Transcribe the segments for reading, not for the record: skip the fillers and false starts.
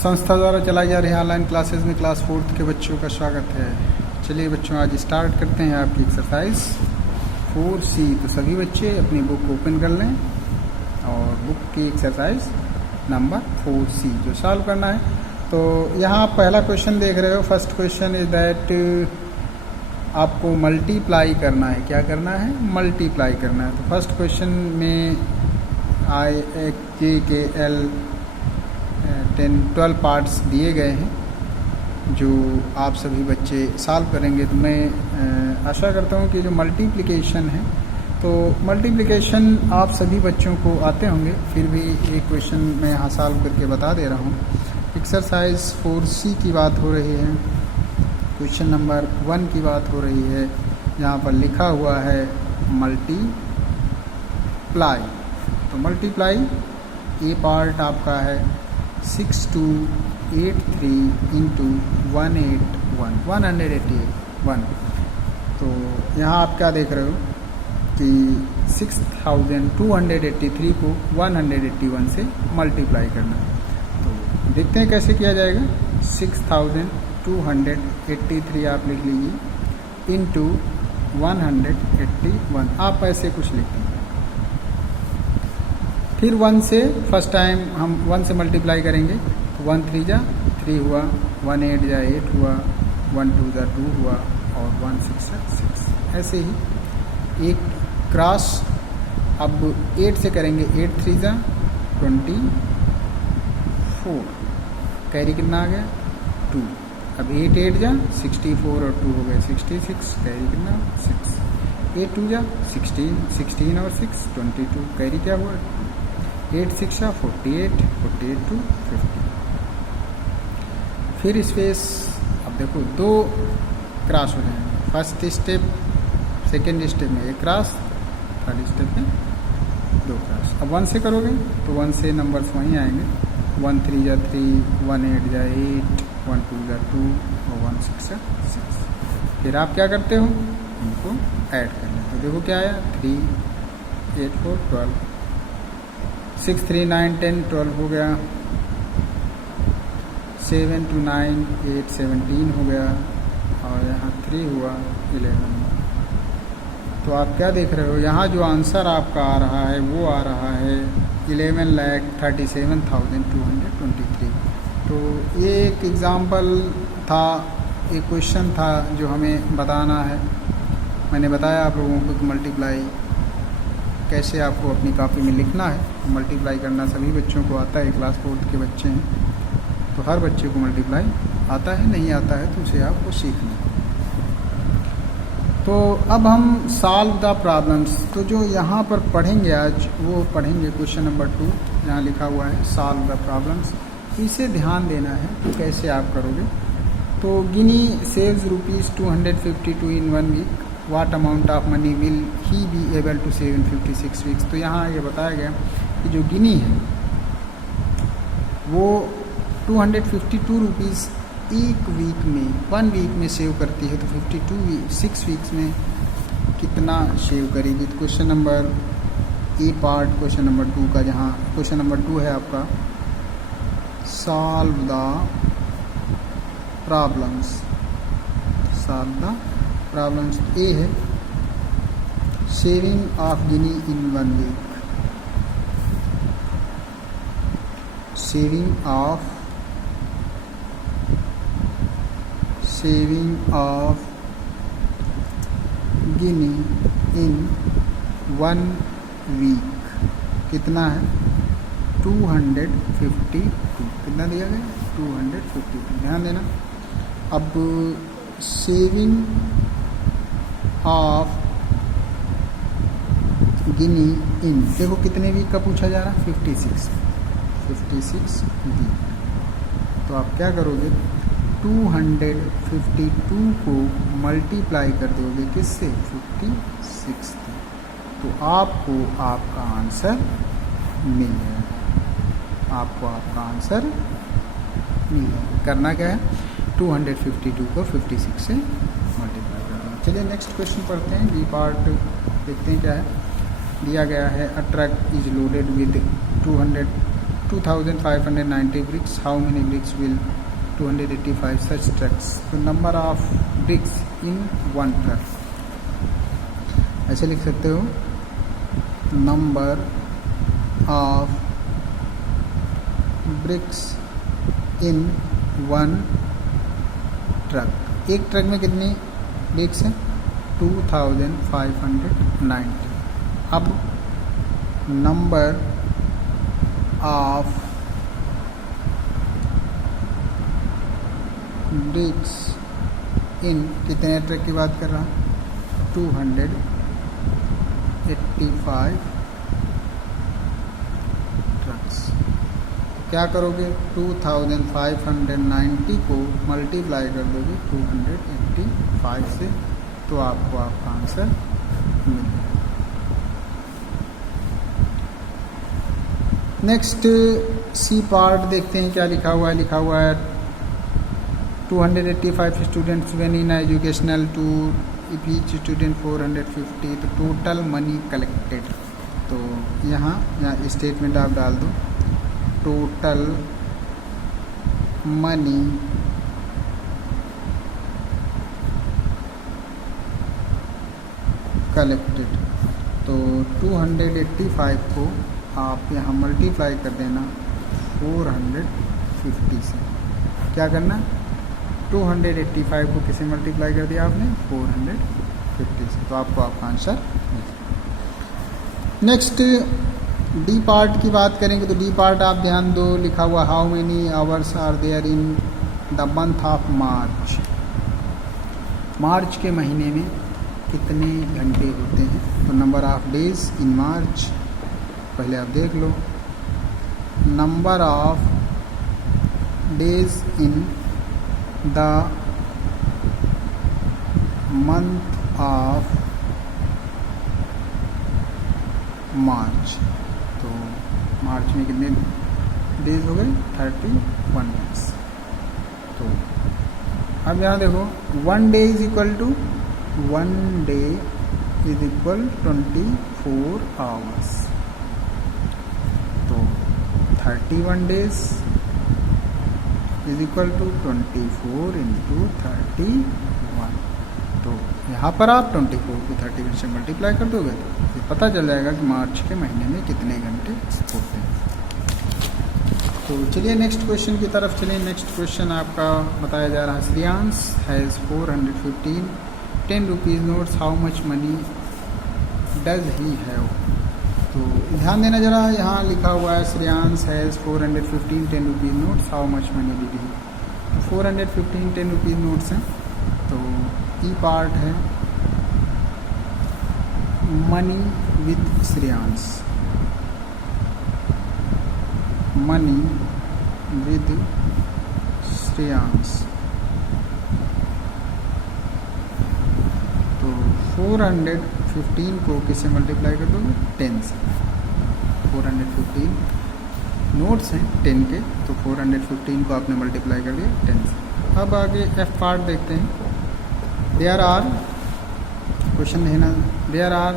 संस्था द्वारा चलाई जा रही ऑनलाइन क्लासेस में क्लास 4th के बच्चों का स्वागत है। चलिए बच्चों, आज स्टार्ट करते हैं आपकी एक्सरसाइज 4C। तो सभी बच्चे अपनी बुक ओपन कर लें और बुक की एक्सरसाइज नंबर 4C जो सॉल्व करना है। तो यहाँ आप पहला क्वेश्चन देख रहे हो। फर्स्ट क्वेश्चन इज दैट आपको मल्टीप्लाई करना है। क्या करना है? मल्टीप्लाई करना है। तो फर्स्ट क्वेश्चन में IJKL 12 पार्ट्स दिए गए हैं जो आप सभी बच्चे सॉल्व करेंगे। तो मैं आशा करता हूँ कि जो मल्टीप्लिकेशन है, तो मल्टीप्लिकेशन आप सभी बच्चों को आते होंगे। फिर भी एक क्वेश्चन मैं यहाँ सॉल्व करके बता दे रहा हूँ। एक्सरसाइज 4C की बात हो रही है। क्वेश्चन नंबर 1 की बात हो रही है। यहाँ पर लिखा हुआ है मल्टीप्लाई। तो मल्टीप्लाई ये पार्ट आपका है 6283 इंटू 181 तो यहाँ आप क्या देख रहे हो कि 6283 को 181 से मल्टीप्लाई करना है। तो देखते हैं कैसे किया जाएगा। 6283 आप लिख लीजिए इंटू 181। आप ऐसे कुछ लिखते हैं। फिर 1 से फर्स्ट टाइम हम 1 से मल्टीप्लाई करेंगे। तो 1 3 जा 3 हुआ, 1 8 जा 8 हुआ, 1 2 जा 2 हुआ और 1 6 जा 6। ऐसे ही एक क्रॉस अब 8 से करेंगे। 8 3 जा 24। कैरी कितना आ गया? 2। अब 8 8 जा 64 और 2 हो गए 66। कैरी कितना? 6। 8 2 जा 16, 16 और 6 22। कैरी क्या हुआ? 8 6 जा 48, 48 to 50। फिर स्पेस अब देखो 2 क्रॉस हो जाएंगे। फर्स्ट स्टेप, सेकेंड स्टेप में एक क्रॉस, थर्ड स्टेप में 2 क्रॉस। अब 1 से करोगे तो 1 से नंबर्स वहीं आएंगे। 1 3 जा 3, 1 8 जा 8, 1 2 जा 2 और 1 6 जा 6। फिर आप क्या करते हो? इनको ऐड कर लेते हो। देखो क्या आया? 3 8 4 12, 6 3 9 10 12 हो गया, 7 2 9 8 17 हो गया और यहाँ 3 हुआ 11। तो आप क्या देख रहे हो? यहाँ जो आंसर आपका आ रहा है वो आ रहा है 11,37,223। तो ये एक एग्ज़ाम्पल था, एक क्वेश्चन था जो हमें बताना है। मैंने बताया आप लोगों को कि मल्टीप्लाई कैसे आपको अपनी कॉपी में लिखना है। मल्टीप्लाई करना सभी बच्चों को आता है। क्लास 4th के बच्चे हैं तो हर बच्चे को मल्टीप्लाई आता है। नहीं आता है तो उसे आपको सीखना है। तो अब हम सॉल्व द प्रॉब्लम्स, तो जो यहाँ पर पढ़ेंगे आज वो पढ़ेंगे क्वेश्चन नंबर 2। यहाँ लिखा हुआ है सॉल्व द प्रॉब्लम्स। इसे ध्यान देना है तो कैसे आप करोगे। तो Ginni saves ₹252 in 1 week. What amount of money will he be able to save in 56 weeks? तो यहाँ ये बताया गया कि जो गिनी है वो 252 रुपीज़ एक वीक में, 1 वीक में सेव करती है। तो 6 वीक्स में कितना सेव करेगी? तो question number A part question number 2 का, जहाँ क्वेश्चन नंबर 2 है आपका solve the problems. Solve the problems. A है saving of Ginni in 1 week. Saving of Ginni in 1 week कितना है? 252। कितना दिया गया? 252। ध्यान देना। अब सेविंग ऑफ गिनी इन, देखो कितने वीक का पूछा जा रहा है? 56 वीक। तो आप क्या करोगे? 252 को मल्टीप्लाई कर दोगे किससे? 56। तो आपको आपका आंसर मिल जाएगा। आपको आपका आंसर मिल जाएगा। करना क्या है? 252 को 56 से मल्टीप्लाई कर देंगे। चलिए नेक्स्ट क्वेश्चन पढ़ते हैं। बी पार्ट देखते हैं क्या है। दिया गया है a truck is loaded with 200 2590 bricks. How many bricks will 285 such trucks? The number of bricks in one truck. ऐसे लिख सकते हो, number of bricks in one truck. एक ट्रक में कितनी ब्रिक्स हैं? 2590. अब नंबर ऑफ ब्रिक्स इन कितने ट्रक की बात कर रहा हूँ? 285 ट्रक्स. क्या करोगे? 2590 को मल्टीप्लाई कर दोगे 285 से, तो आपको आपका आंसर मिल जाएगा. नेक्स्ट सी पार्ट देखते हैं क्या लिखा हुआ है. लिखा हुआ है 285 students when in educational tour, if each student 450, तो टोटल मनी कलेक्टेड. तो यहाँ स्टेटमेंट आप डाल दो, टोटल मनी कलेक्टेड. तो 285 को आप यहाँ मल्टीप्लाई कर देना 450 से. क्या करना? 285 को किसे मल्टीप्लाई कर दिया आपने? 450 से. तो आपको आपका आंसर. नेक्स्ट डी पार्ट की बात करेंगे. तो डी पार्ट आप ध्यान दो, लिखा हुआ how many hours are there in the month of March. मार्च के महीने में कितने घंटे होते हैं? तो number of days in March पहले आप देख लो. Number of days in the month of March. तो मार्च में कितने डेज हो गए? 31 डेज. तो अब यहाँ देखो, 1 day is equal to 1 day is equal 24 hours. तो 31 days is equal to 24 into 31. तो यहाँ पर आप 24 को 31 से मल्टीप्लाई कर दोगे तो ये पता चल जाएगा कि मार्च के महीने में कितने घंटे होते हैं. तो चलिए नेक्स्ट क्वेश्चन की तरफ चलिए. नेक्स्ट क्वेश्चन आपका बताया जा रहा है, Shreyansh has 415 10 rupees notes, how much money does he have. तो ध्यान देना जरा, यहाँ लिखा हुआ है Shreyansh has 415 10 rupees notes, how much money did he. तो 415 10 रुपीज़ नोट्स हैं. तो ई पार्ट है money with Shreyansh, money with Shreyansh. तो 415 को किससे मल्टीप्लाई कर दोगे? 10 से. 415 नोट्स हैं 10 के, तो 415 को आपने मल्टीप्लाई कर दिया 10 से. अब आगे एफ पार्ट देखते हैं. देयर आर, क्वेश्चन है ना, there are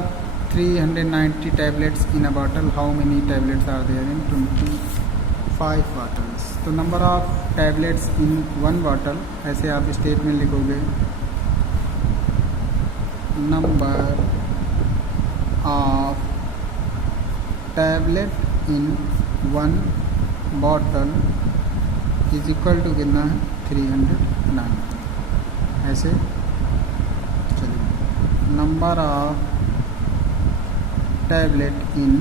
390 tablets in a bottle, how many tablets are there in 25 bottles. तो number of tablets in 1 bottle, ऐसे आप स्टेटमेंट लिखोगे, number of tablet in 1 bottle is equal to कितना है? 309. ऐसे चलिए, number of tablet in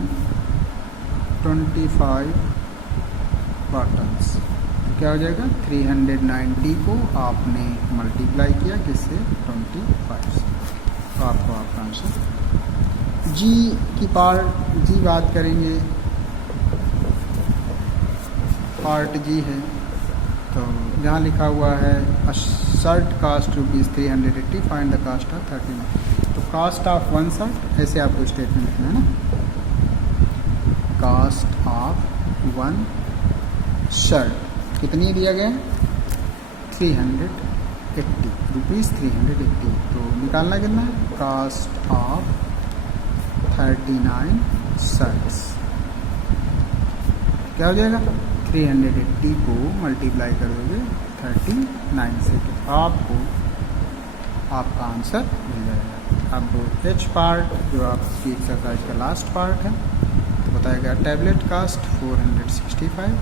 25 bottles. तो क्या हो जाएगा? 390 को आपने मल्टीप्लाई किया किससे? 25 से. तो आपको आपका आंसर. जी की पार्ट, जी बात करेंगे, पार्ट जी है. तो जहाँ लिखा हुआ है a shirt cost ₹380, find the cost of 39. तो कास्ट ऑफ 1 शर्ट, ऐसे आपको स्टेटमेंट लिखना है ना, कास्ट ऑफ 1 शर्ट कितनी दिया गया? 380 रुपीज़ 380. तो निकालना कितना है? Cost of 39 shirts. क्या हो जाएगा 380 को मल्टीप्लाई कर दोगे 39 से तो आपका आंसर मिल जाएगा। अब एच पार्ट जो आपकी एक्सरसाइज का लास्ट पार्ट है तो बताएगा टैबलेट कास्ट 465,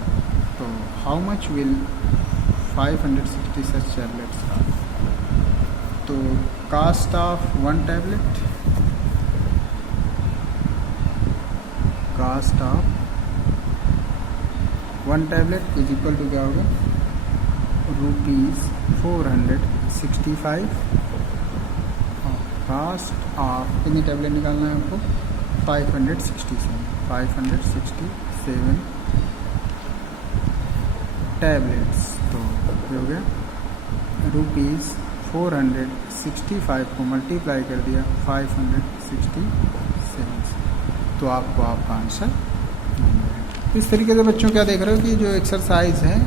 तो how much will 560 such tablets का, तो cost of one tablet, cost of one tablet is equal to क्या होगा ₹465, कास्ट ऑफ कितनी टैबलेट निकालना है आपको 567 टैबलेट्स, तो ये हो गया ₹465 को मल्टीप्लाई कर दिया 567 तो आपको आपका आंसर मिल जाएगा। इस तरीके से बच्चों क्या देख रहे हो कि जो एक्सरसाइज है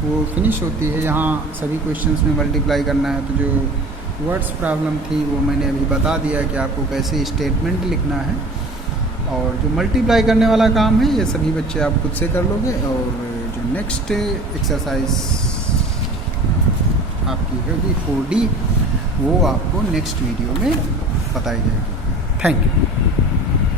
वो फिनिश होती है। यहाँ सभी क्वेश्चंस में मल्टीप्लाई करना है, तो जो वर्ड्स प्रॉब्लम थी वो मैंने अभी बता दिया कि आपको कैसे स्टेटमेंट लिखना है, और जो मल्टीप्लाई करने वाला काम है ये सभी बच्चे आप खुद से कर लोगे, और जो नेक्स्ट एक्सरसाइज आपकी होगी 4D वो आपको नेक्स्ट वीडियो में बताई जाएगी। Thank you.